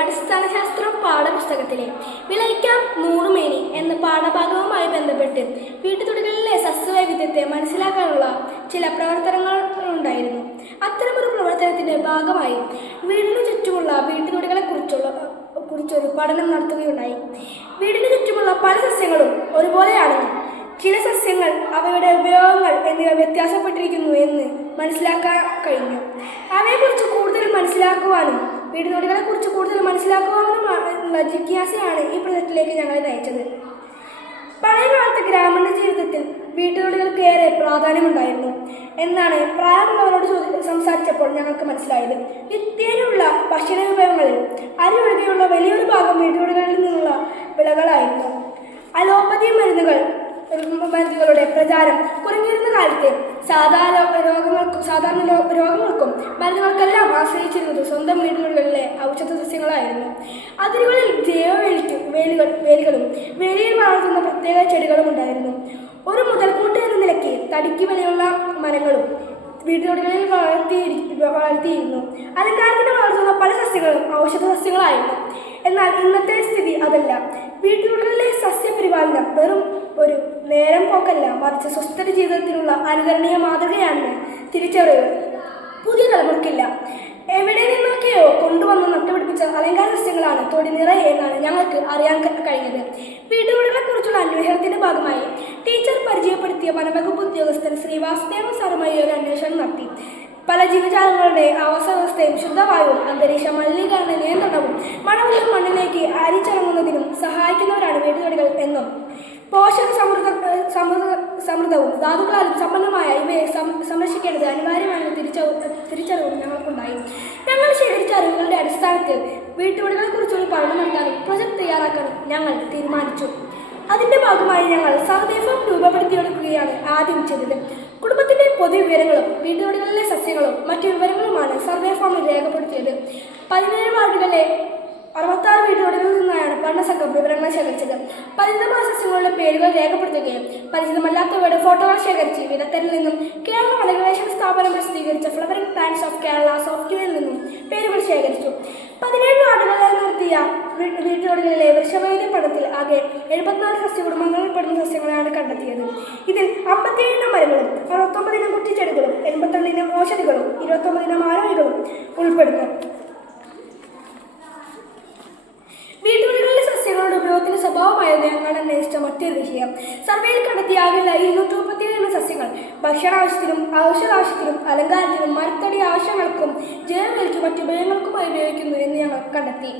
അടിസ്ഥാന ശാസ്ത്രം പാഠപുസ്തകത്തിലെ വിളയിക്കാം നൂറുമേനി എന്ന പാഠഭാഗവുമായി ബന്ധപ്പെട്ട് വീട്ടുതൊടികളിലെ സസ്യവൈവിധ്യത്തെ മനസ്സിലാക്കാനുള്ള ചില പ്രവർത്തനങ്ങളുണ്ടായിരുന്നു. അത്തരമൊരു പ്രവർത്തനത്തിന്റെ ഭാഗമായി വീടിനു ചുറ്റുമുള്ള വീട്ടുതൊടികളെക്കുറിച്ചൊരു പഠനം നടത്തുകയുണ്ടായി. വീടിനു ചുറ്റുമുള്ള പല സസ്യങ്ങളും ഒരുപോലെയാണെന്നും ചില സസ്യങ്ങൾ അവയുടെ ഉപയോഗങ്ങൾ എന്നിവ വ്യത്യാസപ്പെട്ടിരിക്കുന്നു എന്ന് മനസ്സിലാക്കാൻ കഴിഞ്ഞു. അവയെക്കുറിച്ച് കൂടുതൽ മനസ്സിലാക്കുവാനും വീട്ടുതൊടികളെക്കുറിച്ച് കൂടുതൽ മനസ്സിലാക്കുവാനുമുള്ള ജിജ്ഞാസയാണ് ഈ പ്രൊജക്റ്റിലേക്ക് ഞങ്ങളെ നയിച്ചത്. പഴയകാലത്തെ ഗ്രാമീണ ജീവിതത്തിൽ വീട്ടുതൊടികൾക്ക് ഏറെ പ്രാധാന്യമുണ്ടായിരുന്നു എന്നാണ് പ്രായമുള്ളവരോട് സംസാരിച്ചപ്പോൾ ഞങ്ങൾക്ക് മനസ്സിലായത്. നിത്യേനയുള്ള ഭക്ഷണ വിഭവങ്ങളിൽ അരി ഒഴികെയുള്ള വലിയൊരു ഭാഗം വീട്ടുതൊടികളിൽ നിന്നുള്ള വിളകളായിരുന്നു. അലോപ്പതി മരുന്നുകളുടെ പ്രചാരം കുറഞ്ഞിരുന്ന കാലത്ത് സാധാരണ രോഗങ്ങൾക്കും മരുന്നുകൾക്കെല്ലാം ആശ്രയിച്ചിരുന്നത് സ്വന്തം വീടുകളിലെ ഔഷധ സസ്യങ്ങളായിരുന്നു. അതിരുകളിൽ വേലികളും വേലിയിൽ വളർത്തുന്ന പ്രത്യേക ചെടികളും ഉണ്ടായിരുന്നു. ഒരു മുതൽക്കൂട്ട് എന്ന നിലയ്ക്ക് തടിക്ക് വിലയുള്ള മരങ്ങളും വീട്ടുതൊടികളിൽ വളർത്തിയിരുന്നു. അലങ്കാരത്തിന് വളർത്തുന്ന പല സസ്യങ്ങളും ഔഷധ സസ്യങ്ങളായിരുന്നു. എന്നാൽ ഇന്നത്തെ സ്ഥിതി അതല്ല. വീട്ടുതൊടികളിലെ സസ്യപരിപാലനം വെറും ഒരു നേരം പോക്കല്ല, മറിച്ച് സുസ്ഥിര ജീവിതത്തിനുള്ള അനുകരണീയ മാതൃകയാണെന്ന് തിരിച്ചറിവ് പുതിയ തലമുറക്കില്ല. എവിടെ നിന്നൊക്കെയോ കൊണ്ടുവന്ന് നട്ടുപിടിപ്പിച്ച അലങ്കാര സസ്യങ്ങളാണ് തൊടി നിറയെ എന്നാണ് ഞങ്ങൾക്ക് അറിയാൻ കഴിഞ്ഞത്. വീട്ടുതൊടികളെക്കുറിച്ചുള്ള അന്വേഷണത്തിന്റെ ഭാഗമായി ടീച്ചർ പരിചയപ്പെടുത്തിയ വനവകുപ്പ് ഉദ്യോഗസ്ഥൻ ശ്രീ വാസുദേവൻ സാറുമായി ഒരു അന്വേഷണം നടത്തി. പല ജീവജാലങ്ങളുടെ ആവാസവ്യവസ്ഥയും ശുദ്ധവായുവും അന്തരീക്ഷ മലിനീകരണ നിയന്ത്രണവും മഴവെള്ളം മണ്ണിലേക്ക് അരിച്ചിറങ്ങുന്നതിനും സഹായിക്കുന്നവരാണ് വീട്ടുതൊടികൾ എന്നും പോഷക സമൃദ്ധവും ധാതുക്കളാലും സമ്പന്നമായ ഇവയെ സംരക്ഷിക്കേണ്ടത് അനിവാര്യമാണെന്ന തിരിച്ചറിവും ഞങ്ങൾക്കുണ്ടായി. ഞങ്ങൾ ശേഖരിച്ച അറിവുകളുടെ അടിസ്ഥാനത്തിൽ വീട്ടുതൊടികളെക്കുറിച്ചൊരു പഠനം നടത്താനും പ്രൊജക്ട് തയ്യാറാക്കാനും ഞങ്ങൾ തീരുമാനിച്ചു. അതിന്റെ ഭാഗമായി ഞങ്ങൾ സർവേ ഫോം രൂപപ്പെടുത്തിയെടുക്കുകയാണ് ആദ്യം ചെയ്തത്. കുടുംബത്തിന്റെ പൊതുവിവരങ്ങളും വീട്ടുതൊടികളിലെ സസ്യങ്ങളും മറ്റു വിവരങ്ങളുമാണ് സർവേ ഫോമിൽ രേഖപ്പെടുത്തിയത്. 17 വാർഡുകളിലെ 66 വീട്ടുതൊടികളിൽ നിന്നാണ് പഠനസംഘം വിവരങ്ങൾ ശേഖരിച്ചത്. പരിചിതമായ സസ്യങ്ങളുടെ പേരുകൾ രേഖപ്പെടുത്തുകയും പരിചിതമല്ലാത്തവയുടെ ഫോട്ടോകൾ ശേഖരിച്ച് വിദഗ്ധരിൽ നിന്നും കേരള വനഗവേഷണ സ്ഥാപനം പ്രസിദ്ധീകരിച്ച ഫ്ലവറിംഗ് പ്ലാന്റ്സ് ഓഫ് കേരള സോഫ്റ്റ്വെയറിൽ നിന്നും പേരുകൾ ശേഖരിച്ചു. 17 വാർഡുകളിൽ നടത്തിയ വീട്ടുതൊടികളിലെ വൃക്ഷവൈവിധ്യ പഠനത്തിൽ ആകെ 74 സസ്യകുടുംബങ്ങളിൽപ്പെടുന്ന സസ്യങ്ങളാണ് കണ്ടെത്തിയത്. ഇതിൽ 57 മരങ്ങളും 69 കുറ്റിച്ചെടികളും 82 ഔഷധികളും 29 ആരോഗ്യങ്ങളും ഉൾപ്പെടുന്നു. വീട്ടുതൊടികളിലെ സസ്യങ്ങളുടെ ഉപയോഗത്തിന് സ്വഭാവമായിരുന്നു ഞങ്ങൾ അന്വേഷിച്ച മറ്റൊരു വിഷയം. സർവേയിൽ കണ്ടെത്തിയ ആകെ 237 സസ്യങ്ങൾ ഭക്ഷണാവശ്യത്തിനും ഔഷധാവശ്യത്തിനും അലങ്കാരത്തിനും മരത്തടി ആവശ്യങ്ങൾക്കും ജൈവവിലയ്ക്കും മറ്റുപയോഗങ്ങൾക്കുമായി ഉപയോഗിക്കുന്നു എന്ന് ഞങ്ങൾ കണ്ടെത്തി.